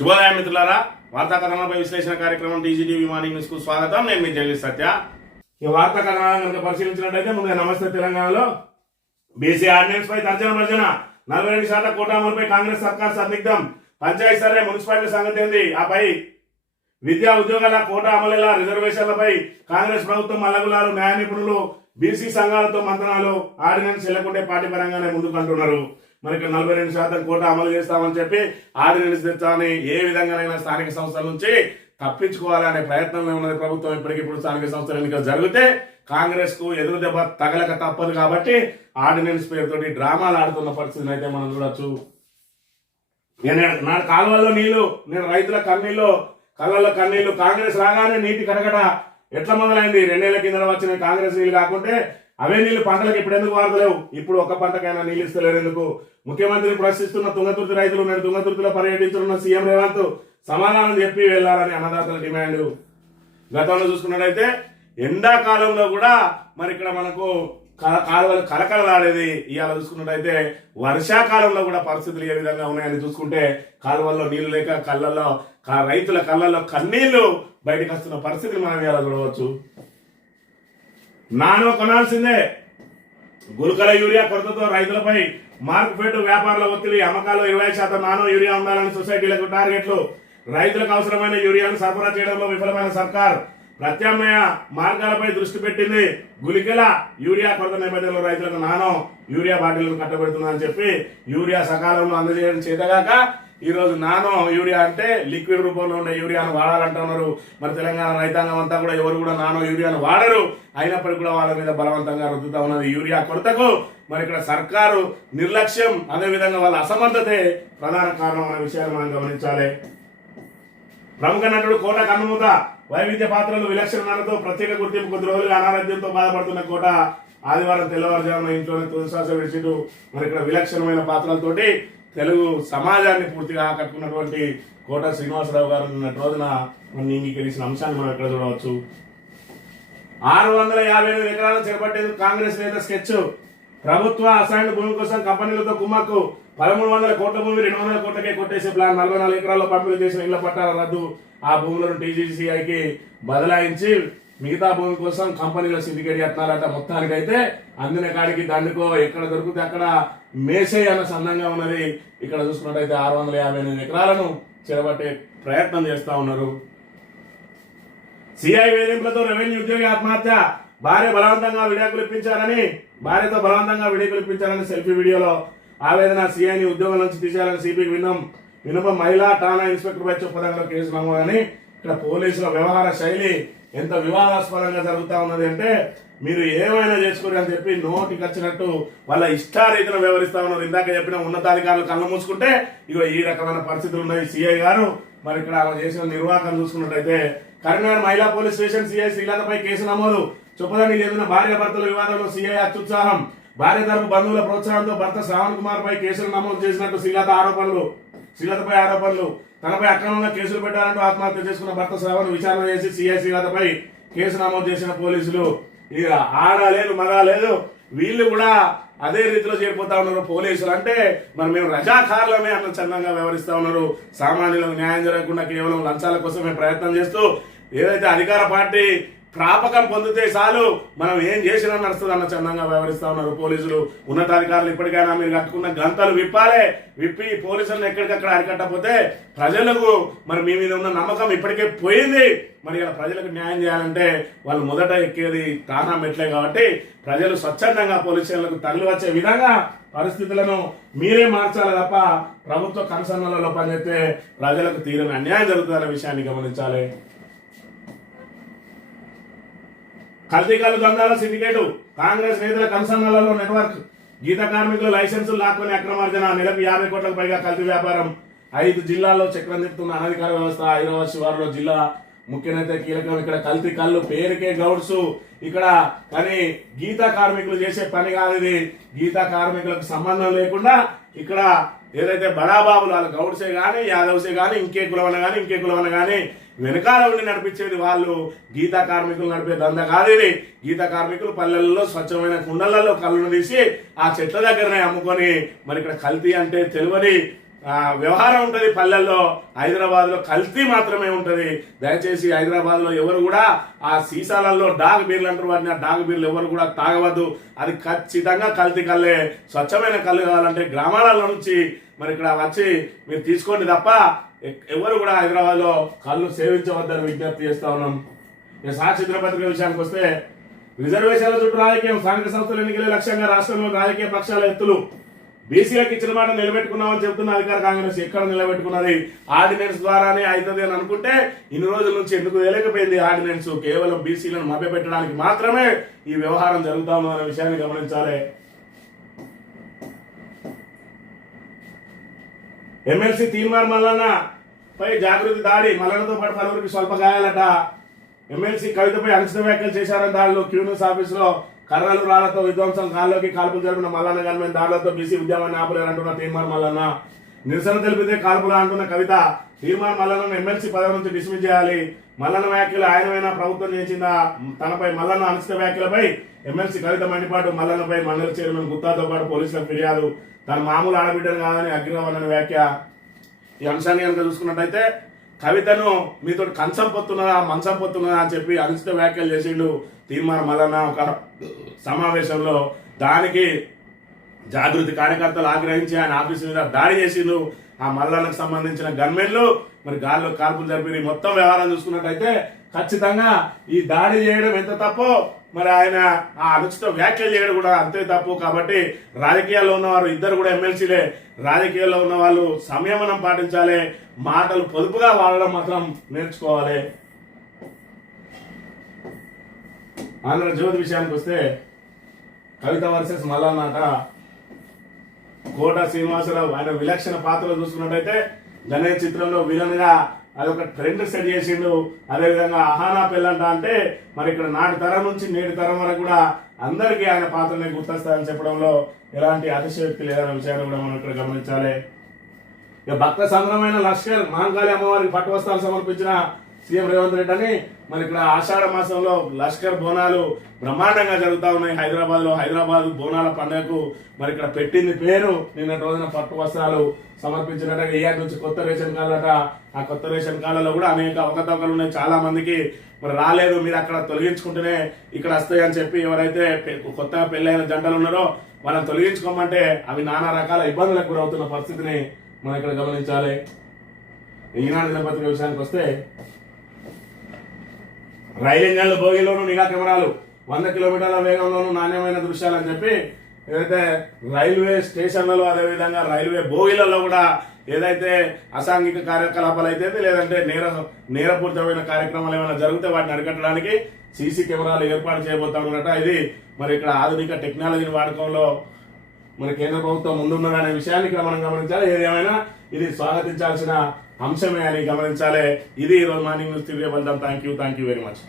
శుభోదయం మిత్రులారా, వార్తా కథనాలపై విశ్లేషణ కార్యక్రమం టీజీటీవీ మార్నింగ్ న్యూస్ కు స్వాగతం. నేను మీ జర్నలిస్ట్ సత్య. ఈ వార్తా కథనాలను కనుక పరిశీలించినట్లయితే ముందుగా నమస్తే తెలంగాణలో బీసీ ఆర్డినెన్స్ పై తర్జన 42% కోటా అమలుపై కాంగ్రెస్ సర్కార్ సందిగ్ధం. పంచాయతీ సర్వే మున్సిపాలిటీ సంగతి ఏంది? ఆపై విద్యా ఉద్యోగాల కోటా అమలుల రిజర్వేషన్లపై కాంగ్రెస్ ప్రభుత్వం మల్లగులాలు, న్యాయ నిపుణులు, బీసీ సంఘాలతో మంతనాలు. ఆర్డినెన్స్ చెల్లకుంటే పార్టీ పరంగానే ముందుకు అంటున్నారు. మరి 42% కోటా అమలు చేస్తామని చెప్పి ఆర్డినెన్స్ తెచ్చామని ఏ విధంగానైనా స్థానిక సంస్థల నుంచి తప్పించుకోవాలనే ప్రయత్నంలో ఉన్నది ప్రభుత్వం. ఇప్పటికిప్పుడు స్థానిక సంస్థల ఎన్నికలు జరిగితే కాంగ్రెస్ కు ఎదురు దెబ్బ తగలక తప్పదు కాబట్టి ఆర్డినెన్స్ పేరుతోటి డ్రామాలు ఆడుతున్న పరిస్థితిని అయితే మనం చూడొచ్చు. నా కాలువల్లో నీళ్లు, నేను రైతుల కళ్ళల్లో కన్నీళ్లు. కాంగ్రెస్ రాగానే నీటి కరగట ఎట్లా మొదలైంది? 2 ఏళ్ల కింద వచ్చిన కాంగ్రెస్ నీళ్లు కాకుంటే అవే నీళ్లు పంటలకు ఇప్పుడు ఎందుకు వాడతలేవు? ఇప్పుడు ఒక్క పంటకైనా నీళ్ళు ఇస్తలేరు ఎందుకు? ముఖ్యమంత్రిని ప్రశ్నిస్తున్న తుంగతుర్తి రైతులు, నేను తుంగతుర్తిలో పర్యటించనున్న సీఎం రేవంత్ సమాధానం చెప్పి వెళ్లాలని అన్నదాతల డిమాండ్. గతంలో చూసుకున్నట్టయితే ఎండాకాలంలో కూడా మరి ఇక్కడ మనకు కాలువలు కలకలలాడేది. ఇవాళ చూసుకున్నట్టయితే వర్షాకాలంలో కూడా పరిస్థితులు ఏ విధంగా ఉన్నాయని చూసుకుంటే కాలువల్లో నీళ్లు లేక రైతుల కళ్ళల్లో కన్నీళ్లు బయటకు వస్తున్న పరిస్థితిని మనం ఇవాళ చూడవచ్చు. నానో కొనాల్సిందే. గుల్కల యూరియా కొరతతో రైతులపై మార్కెట్ వ్యాపారుల ఒత్తిడి. అమ్మకాల్లో 20% నానో యూరియా ఉండాలని సొసైటీలకు టార్గెట్లు. రైతులకు అవసరమైన యూరియాను సరఫరా చేయడంలో విఫలమైన సర్కార్ ప్రత్యామ్నాయ మార్గాలపై దృష్టి పెట్టింది. గులికల యూరియా కొరత నేపథ్యంలో రైతులకు నానో యూరియా బాటిల్ను కట్టబెడుతుందని చెప్పి యూరియా సకాలంలో అందజేయడం చేతగాక ఈ రోజు నానో యూరియా అంటే లిక్విడ్ రూపంలో ఉండే యూరియాను వాడాలంటున్నారు. మరి తెలంగాణ రైతాంగం అంతా కూడా ఎవరు కూడా నానో యూరియాను వాడరు. అయినప్పటికీ కూడా వాళ్ళ మీద బలవంతంగా రుద్దుతా ఉన్నది. యూరియా కొరతకు మరి ఇక్కడ సర్కారు నిర్లక్ష్యం, అదేవిధంగా వాళ్ళ అసమర్థతే ప్రధాన కారణం అనే విషయాన్ని మనం గమనించాలి. ప్రముఖ నటుడు కోట కన్నుమూత. వైవిధ్య పాత్రలు, విలక్షణ నటనతో ప్రత్యేక గుర్తింపు. కొద్ది రోజులుగా అనారోగ్యంతో బాధపడుతున్న కోట ఆదివారం తెల్లవారుజామున ఇంట్లోనే తులసాస విడిచిటు మరి ఇక్కడ విలక్షణమైన పాత్రలతోటి తెలుగు సమాజాన్ని పూర్తిగా ఆకట్టుకున్నటువంటి కోట శ్రీనివాసరావు గారు నిన్నటి రోజున అంగీకరించిన అంశాన్ని మనం ఇక్కడ చూడవచ్చు. 658 ఎకరాలను చేపట్టేందుకు కాంగ్రెస్ నేత స్కెచ్. ప్రభుత్వ అసైన్డ్ భూమి కోసం కంపెనీలతో కుమ్మక్కు. 1300 కోట్ల భూమి 200 కోట్లకే కొట్టేసే ప్లాన్. 44 ఎకరాల్లో పంపిణీ చేసిన ఇళ్ల పట్టాల రద్దు. ఆ భూములను టీజీసీఐకి బదలాయించి మిగతా భూమి కోసం కంపెనీల సిండికేట్ యత్నాలట. మొత్తానికైతే అందిన కాడికి దండుకో, ఎక్కడ దొరికితే అక్కడ మేసే అన్న సందంగా ఉన్నది. ఇక్కడ చూసుకున్నట్టయితే 658 ఎకరాలను చేపట్టే ప్రయత్నం చేస్తా ఉన్నారు. సిఐ వేధింపులతో రెవెన్యూ ఉద్యోగి ఆత్మహత్య. భార్యతో బలవంతంగా వీడియోలు ఇప్పించారని సెల్ఫీ వీడియోలో ఆవేదన. సిఐని ఉద్యోగం నుంచి తీసేయాలని సిపికి విన్నపం. మహిళా ఠాణా ఇన్స్పెక్టర్ పై చొప్పదంగా కేసు నమోదని. ఇక్కడ పోలీసుల వ్యవహార శైలి ఎంత వివాదాస్పదంగా జరుగుతా ఉన్నది అంటే మీరు ఏమైనా చేసుకోరు అని చెప్పి నోటికి వచ్చినట్టు వాళ్ళ ఇష్టారీతిన వ్యవహరిస్తా ఉన్నారు. ఇందాక చెప్పిన ఉన్నతాధికారులు కళ్ళు మూసుకుంటే ఇగో ఈ రకమైన పరిస్థితులు ఉన్నాయి. సిఐ గారు మరి ఇక్కడ చేసిన నిర్వాహకం చూసుకున్నట్టయితే కరీంనగర్ మహిళా పోలీస్ స్టేషన్ సిఐ శ్రీలతపై కేసు నమోదు. చొప్పదండి చెందిన భార్య భర్తల వివాదంలో సిఐ అత్యుత్సాహం. భార్య తరపు బంధువుల ప్రోత్సాహంతో భర్త శ్రావణ్ కుమార్ పై కేసులు నమోదు చేసినట్టు శ్రీలతపై ఆరోపణలు. తనపై అక్రమంగా కేసులు పెట్టాలంటూ ఆత్మహత్య చేసుకున్న భర్త శ్రావణ్ విచారణ చేసి సిఐ శ్రీలతపై కేసు నమోదు చేసిన పోలీసులు. ఇక ఆడ లేదు మగ లేదు, వీళ్ళు కూడా అదే రీతిలో చేరిపోతా ఉన్నారు. పోలీసులు అంటే మరి మేము రజాకారులమే అన్న చందంగా వ్యవహరిస్తా ఉన్నారు. సామాన్యులకు న్యాయం జరగకుండా కేవలం లంచాల కోసమే ప్రయత్నం చేస్తూ ఏదైతే అధికార పార్టీ ప్రాపకం పొందితే చాలు మనం ఏం చేసినా నడుస్తుంది అన్న చందంగా వ్యవహరిస్తా ఉన్నారు పోలీసులు. ఉన్నతాధికారులు ఇప్పటికైనా మీరు కట్టుకున్న గంతలు విప్పి పోలీసులను ఎక్కడికక్కడ అరికట్టకపోతే ప్రజలకు మరి మీ మీద ఉన్న నమ్మకం ఇప్పటికే పోయింది. మరి ఇలా ప్రజలకు న్యాయం చేయాలంటే వాళ్ళు మొదట ఎక్కేది తానా మెట్లే కాబట్టి ప్రజలు స్వచ్ఛందంగా పోలీస్ స్టేషన్లకు తరలి వచ్చే విధంగా పరిస్థితులను మీరే మార్చాలి తప్ప ప్రభుత్వ కన్సర్న్లలో పనిచేస్తే ప్రజలకు తీరని అన్యాయం జరుగుతుందనే విషయాన్ని గమనించాలి. కల్తీకల్లు దందాల సిండికేటు. కాంగ్రెస్ నేతల కన్సర్న్లలో నెట్వర్క్. గీత కార్మికుల లైసెన్సులు లాక్కొని అక్రమార్జన. నెలకు 50 కోట్లకు పైగా కల్తీ వ్యాపారం. 5 జిల్లాల్లో చక్రం తిప్పుతున్న అనధికార వ్యవస్థ. హైదరాబాద్ శివారులో జిల్లా ముఖ్య నేత కీలకం. ఇక్కడ కల్తీ కళ్ళు పేరుకే గౌడ్స్ ఇక్కడ, కానీ గీత కార్మికులు చేసే పని కాదు ఇది. గీత కార్మికులకు సంబంధం లేకుండా ఇక్కడ ఏదైతే బడాబాబులు వాళ్ళ గౌడ్సే గానీ యాదవ్సే గానీ ఇంకే కులమన్న గానీ వెనకాల ఉండి నడిపించేది వాళ్ళు. గీతా కార్మికులు నడిపే దంద కాదు ఇది. గీతా కార్మికులు పల్లెల్లో స్వచ్ఛమైన కుండలలో కళ్ళను తీసి ఆ చెట్ల దగ్గరనే అమ్ముకొని మరి ఇక్కడ కల్తీ అంటే తెలియని వ్యవహారం ఉంటుంది పల్లెల్లో. హైదరాబాద్ లో కల్తీ మాత్రమే ఉంటది. దయచేసి హైదరాబాద్ లో ఎవరు కూడా ఆ సీసాలలో డాగ్ బీర్లు అంటారు వాటిని, ఆ డాగ్ బీర్లు ఎవరు కూడా తాగవద్దు. అది ఖచ్చితంగా కల్తీ కల్లే. స్వచ్ఛమైన కళ్ళు కావాలంటే గ్రామాలలో నుంచి మరి ఇక్కడ వచ్చి మీరు తీసుకోండి తప్ప ఎవరు కూడా హైదరాబాద్ లో కళ్ళు సేవించవద్దని విజ్ఞప్తి చేస్తా ఉన్నాం. ఇక సాక్షి దినపత్రిక విషయానికి వస్తే రిజర్వేషన్ల చుట్టూ రాజకీయం, స్థానిక సంస్థల ఎన్నికలే లక్ష్యంగా రాష్ట్రంలో రాజకీయ పక్షాల ఎత్తులు. బీసీలకు ఇచ్చిన మాట నిలబెట్టుకున్నామని చెప్తున్న అధికార కాంగ్రెస్ ఎక్కడ నిలబెట్టుకున్నది? ఆర్డినెన్స్ ద్వారానే అవుతుంది అని అనుకుంటే ఇన్ని రోజుల నుంచి ఎందుకు వేయలేకపోయింది ఆర్డినెన్స్? కేవలం బీసీలను మభ్యపెట్టడానికి మాత్రమే ఈ వ్యవహారం జరుగుతా ఉందనే విషయాన్ని గమనించాలి. ఎమ్మెల్సీ తీన్మార్ మల్లన్న పై జాగృతి దాడి, మల్లన్నతో పాటు పలువురికి స్వల్ప గాయాలట. ఎమ్మెల్సీ కవితపై అనుచిత వ్యాఖ్యలు చేశారని దాడిలో క్యూనిస్ ఆఫీస్ లో కర్రలు రాళ్లతో విధ్వంసం, కాల్లోకి కాల్పులు జరిపిన మల్లన్న గన్మెన్ దాడులతో బీసీ ఉద్యమాన్ని ఆపలేరంటున్న తీన్మార్ మల్లన్న. నిరసన తెలిపితే కాల్పులు అంటున్న కవిత తీన్మార్ మల్లన్నను ఎమ్మెల్సీ పదవి నుంచి డిస్మిస్ చేయాలి. మల్లన్న వ్యాఖ్యలు ఆయనమైనా ప్రభుత్వం చేసిందా? తనపై మల్లన్న అనుచిత వ్యాఖ్యలపై ఎమ్మెల్సీ కవిత మండిపాటు. మల్లన్నపై మండలి చైర్మన్ గుత్తాతో పాటు పోలీసులకు ఫిర్యాదు. తన మామూలు ఆడబిడ్డను కాదని అగ్రవర్ణ వ్యాఖ్య. ఈ అంశాన్ని కనుక చూసుకున్నట్టయితే కవితను మీతో కంచం పొత్తున్నదా మంచం పొత్తున్నదా అని చెప్పి అనుచిత వ్యాఖ్యలు చేసిండు తీన్మార్ మల్లన్న ఒక సమావేశంలో. దానికి జాగృతి కార్యకర్తలు ఆగ్రహించి ఆయన ఆఫీసు మీద దాడి చేసిండు. ఆ మల్లన్నకు సంబంధించిన గన్మెన్లు మరి గాల్లో కాల్పులు జరిపి మొత్తం వ్యవహారం చూసుకున్నట్టయితే ఖచ్చితంగా ఈ దాడి చేయడం ఎంత తప్పో మరి ఆయన ఆ అనుచిత వ్యాఖ్యలు చేయడం కూడా అంతే తప్పు. కాబట్టి రాజకీయాల్లో ఉన్నవారు ఇద్దరు కూడా ఎమ్మెల్సీలే. రాజకీయాల్లో ఉన్న వాళ్ళు సంయమనం పాటించాలి, మాటలు పొదుపుగా వాడడం మాత్రం నేర్చుకోవాలి. ఆంధ్రజ్యోతి విషయానికి వస్తే కవిత వర్సెస్ మల్లన్నట. కోట శ్రీనివాసరావు ఆయన విలక్షణ పాత్రలు చూసుకున్నట్టయితే గణేష్ చిత్రంలో విలన్ గా అదొక ట్రెండ్ సెట్ చేసిండు. అదేవిధంగా అహానా పెళ్ళంట అంటే మరి ఇక్కడ నాటి తరం నుంచి నేటి తరం వరకు కూడా అందరికీ ఆయన పాత్రని గుర్తొస్తాయని చెప్పడంలో ఎలాంటి అతిశయోక్తి లేదన్న విషయాన్ని కూడా మనం ఇక్కడ గమనించాలి. ఇక భక్త సంగ్రమైన లష్కర్ మహంకాళి అమ్మవారికి పట్టు వస్త్రాలు సమర్పించిన సీఎం రేవంత్ రెడ్డి అని మరి ఇక్కడ ఆషాఢ మాసంలో లష్కర్ బోనాలు బ్రహ్మాండంగా జరుగుతూ ఉన్నాయి హైదరాబాద్ లో. హైదరాబాద్ బోనాల పండుగకు మరి ఇక్కడ పెట్టింది పేరు. నిన్నటి రోజున పట్టు వస్త్రాలు సమర్పించినట్టు ఏఆర్ నుంచి కొత్త రేషన్ కార్డులట. ఆ కొత్త రేషన్ కార్డులలో కూడా అనేక అవకతవకలు ఉన్నాయి. చాలా మందికి మరి రాలేదు, మీరు అక్కడ తొలగించుకుంటేనే ఇక్కడ వస్తాయి అని చెప్పి ఎవరైతే కొత్తగా పెళ్ళైన జంటలు ఉన్నారో వాళ్ళని తొలగించుకోమంటే అవి నానా రకాల ఇబ్బందులకు గురవుతున్న పరిస్థితిని మనం ఇక్కడ గమనించాలి. ఈనాడు దినపత్రిక విషయానికి వస్తే రైలు ఇంజన్ల బోగిలోనూ నిఘా కెమెరాలు, 100 కిలోమీటర్ల వేగంలోనూ నాణ్యమైన దృశ్యాలని చెప్పి ఏదైతే రైల్వే స్టేషన్లలో అదేవిధంగా రైల్వే బోగిలలో కూడా ఏదైతే అసాంఘిక కార్యకలాపాలు అయితే లేదంటే నేరపూరితమైన కార్యక్రమాలు ఏమైనా జరిగితే వాటిని అరికట్టడానికి సీసీ కెమెరాలు ఏర్పాటు చేయబోతామన్నట. ఇది మరి ఇక్కడ ఆధునిక టెక్నాలజీని వాడకంలో మరి కేంద్ర ప్రభుత్వం ముందున్నదనే విషయాన్ని ఇక్కడ మనం గమనించాలి. ఏదేమైనా ఇది స్వాగతించాల్సిన అంశమే అని గమనించాలి. ఇది ఈరోజు మార్నింగ్ న్యూస్. తిరిగి వెళ్దాం. Thank you very much.